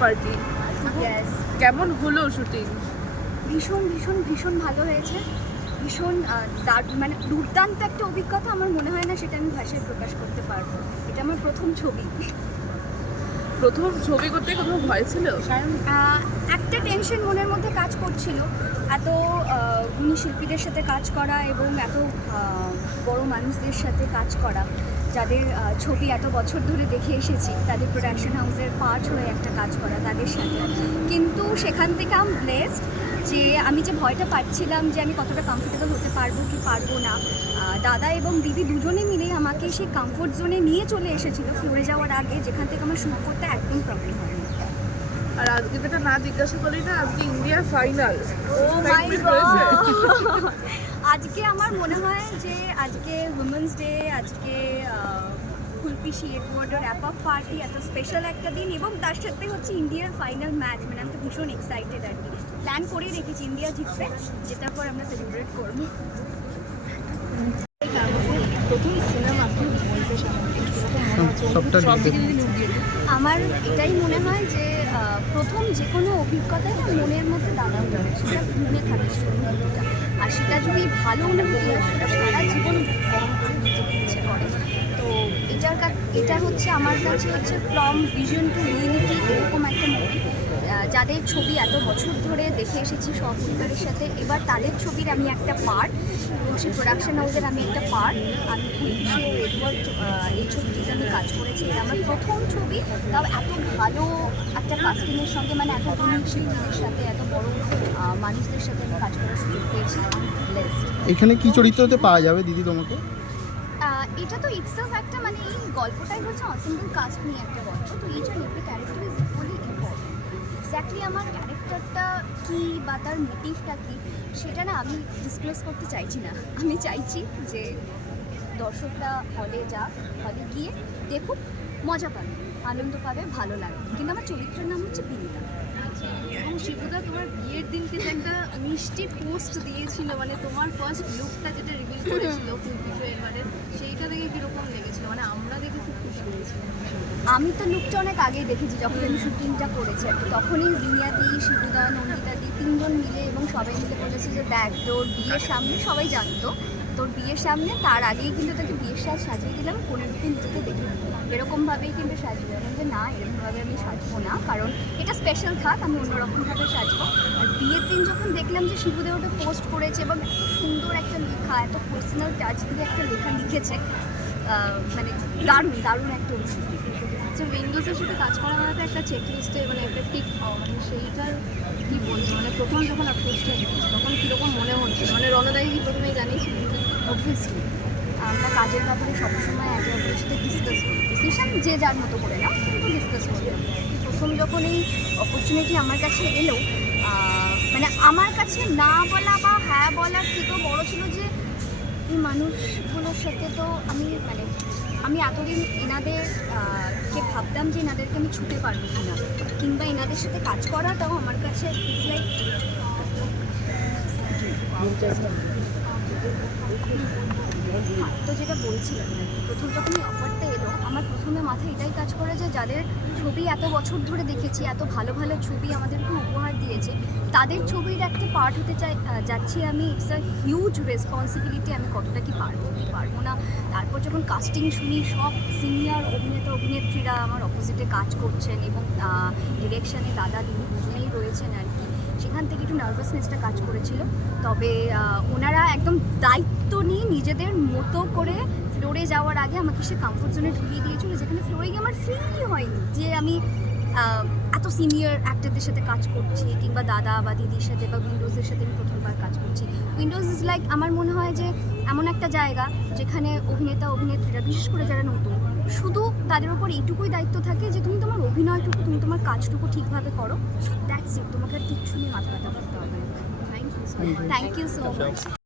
Party yes, কেমন হলো shooting? ভীষণ ভীষণ ভীষণ ভালো হয়েছে। ভীষণ মানে দুর্দান্ত একটা অভিজ্ঞতা। আমার মনে হয় না সেটা আমি ভাষায় প্রকাশ করতে পারবো। এটা আমার প্রথম ছবি। প্রথম ছবি করতে কোথাও ভয় ছিল? একটা টেনশন মনের মধ্যে কাজ করছিল। এত গুণী শিল্পীদের সাথে কাজ করা এবং এত বড় মানুষদের সাথে কাজ করা, যাদের ছবি এত বছর ধরে দেখে এসেছি, তাদের প্রোডাকশন হাউসের পার্ট হয়ে একটা কাজ করা তাদের সাথে। কিন্তু সেখান থেকে আমি ব্লেসড যে আমি যে ভয়টা পাচ্ছিলাম যে আমি কতটা কমফোর্টেবল হতে পারবো কি পারবো না, দাদা এবং দিদি দুজনে মিলে আমাকে সেই কমফোর্ট জোনে নিয়ে চলে এসেছিলো ফ্লোরে যাওয়ার আগে, যেখান থেকে আমার শুরু করতে একদম প্রবলেম হয়নি। আর আজকে যেটা না জিজ্ঞাসা করি না, আজকে ইন্ডিয়ার ফাইনাল। ও মাই গড! আজকে আমার মনে হয় যে আজকে উইমেন্স ডে, আজকে ফুলপিসি এডওয়ার্ডের অ্যাপ আপ পার্টি, এত স্পেশাল একটা দিন, এবং তার সাথে হচ্ছে ইন্ডিয়ার ফাইনাল ম্যাচ। মানে আমি তো ভীষণ এক্সাইটেড আর কি। প্ল্যান করেই রেখেছি ইন্ডিয়া জিতবে, যেটার পর আমরা সেলিব্রেট করবো। প্রথম সিনেমা আমার এটাই মনে হয় যে প্রথম যে কোনো অভিজ্ঞতাই না মনের মধ্যে দানা ধরে, সেটা মনে থাকে সেই অনুভূতিটা। আর সেটা যদি ভালো অনুভূতি হয় সেটা সারা জীবন বহন করে নিতে ইচ্ছে করে। তো এটা হচ্ছে আমার কাছে হচ্ছে ফ্রম ভিশন টু রিয়েলিটি, এরকম একটা মুভি। যাদের ছবি এত বছর ধরে দেখে এসেছি সহপরিবারের সাথে, এবার তাদের ছবির আমি একটা পার্ট, এবং সেই প্রোডাকশন হাউসের আমি একটা পার্ট। আমি সে এডওয়ার্ড এই ছবিটিতে আমি কাজ করেছি। এটা আমার প্রথম ছবি, তাও এত ভালো একটা কাস্টিংয়ের সঙ্গে, মানে এত গুণী শিল্পীদের সাথে, এত বড় মানুষদের সাথে আমি কাজ করার সুযোগ পেয়েছি। এখানে কি চরিত্রতে পাওয়া যাবে দিদি তোমাকে? এটা তো ইটসেলফ একটা, মানে এই গল্পটাই হচ্ছে অনসেম্বল কাস্ট নিয়ে একটা গল্প। তো এই জন্য every character is equally important. Exactly আমার ক্যারেক্টারটা কী বা তার মোটিভটা কী, সেটা না আমি ডিসক্লোজ করতে চাইছি না। আমি চাইছি যে দর্শকরা হলে গিয়ে দেখুক, মজা পাবে, আনন্দ পাবে, ভালো লাগবে। কিন্তু আমার চরিত্রের নাম হচ্ছে বিনিতা। এবং শিবুদা তোমার বিয়ের দিন কিন্তু একটা মিষ্টি পোস্ট দিয়েছিল, মানে তোমার ফার্স্ট লুকটা যেটা রিভিল করেছিল ফুলপিসি এডওয়ার্ডের, সেইটা দেখে কীরকম লেগেছিল? মানে আমরা দেখে খুব খুশি হয়েছিলাম। আমি তো লুকটা অনেক আগেই দেখেছি, যখন আমি শুটিংটা করেছি আর কি। তখনই জিনিয়াদি, শিবুদা, নন্দিতাদি তিনজন মিলে এবং সবাই মিলে বলেছে যে দেখ তোর বিয়ের সামনে, সবাই জানতো তোর বিয়ের সামনে, তার আগেই কিন্তু তোকে বিয়ের সাজ সাজিয়ে দিলাম, 15 দিন নিজেকে দেখে দিলাম, এরকমভাবেই কিন্তু সাজিয়ে দিলাম। যে না, এরকমভাবে আমি সাজবো না, কারণ এটা স্পেশাল থাক, আমি অন্যরকমভাবে সাজবো। আর বিয়ের দিন যখন দেখলাম যে শিবুদা ওটা পোস্ট করেছে এবং এত সুন্দর একটা লেখা, এত পার্সোনাল টাচ দিয়ে একটা লেখা লিখেছে, মানে দারুণ একটা অনুভূতি। আচ্ছা, উইন্ডোজের সাথে কাজ করা মানে তো একটা চেকলিস্টে, মানে একটা টিক হওয়া, মানে সেইটার কী বলবো? মানে প্রথম যখন অ্যাপ্রোচটা দিয়েছি তখন কীরকম মনে হচ্ছিল? মানে রণদাই প্রথমেই জানিস অবভিয়াসলি আমরা কাজের ব্যাপারে সবসময় একে অপরের সাথে ডিসকাস করি, ডিসিশন যে যার মতো করে না, কিন্তু ডিসকাস করি। প্রথম যখন এই অপরচুনিটি আমার কাছে এলো, মানে আমার কাছে না বলা বা হ্যাঁ বলার থেকেও বড় ছিল যে এই মানুষগুলোর সাথে তো আমি এতদিন কে ভাবতাম যে এনাদেরকে আমি ছুটে পারবো কিনা, কিংবা এনাদের সাথে কাজ করাটাও আমার কাছে লাইক। তো যেটা বলছিলাম, প্রথম যখন এই অফারটা এলো, আমার প্রথমে মাথায় এটাই কাজ করে যে যাদের ছবি এত বছর ধরে দেখেছি, এত ভালো ভালো ছবি আমাদেরকে উপহার দিয়েছে, তাদের ছবির একটা পার্ট হতে যাচ্ছি আমি। It's a huge responsibility. আমি কতটা কি পারবো না। তারপর যখন কাস্টিং শুনি, সব সিনিয়র অভিনেত্রীরা আমার অপোজিটে কাজ করছেন, এবং ডিরেকশানে দাদা দিদি দুজনেই রয়েছেন আর কি, সেখান থেকে একটু নার্ভাসনেসটা কাজ করেছিল। তবে ওনারা একদম দায়িত্ব নিয়ে নিজেদের মতো করে ফ্লোরে যাওয়ার আগে আমাকে সে কমফোর্ট জোনে ঢুকিয়ে দিয়েছিল, যেখানে ফ্লোরে গিয়ে আমার ফিলই হয়নি যে আমি এত সিনিয়র অ্যাক্টরদের সাথে কাজ করছি, কিংবা দাদা বা দিদির সাথে বা উইন্ডোজের সাথে আমি প্রথমবার কাজ করছি। উইন্ডোজ ইজ লাইক, আমার মনে হয় যে এমন একটা জায়গা যেখানে অভিনেত্রীরা, বিশেষ করে যারা নতুন, শুধু তাদের উপর এইটুকুই দায়িত্ব থাকে যে তুমি তোমার অভিনয়টুকু, তুমি তোমার কাজটুকু ঠিকভাবে করো, দ্যাটস ইট। তোমাকে আর কিচ্ছু নিয়ে মাথা ব্যথা করতে হবে না। Thank you so much.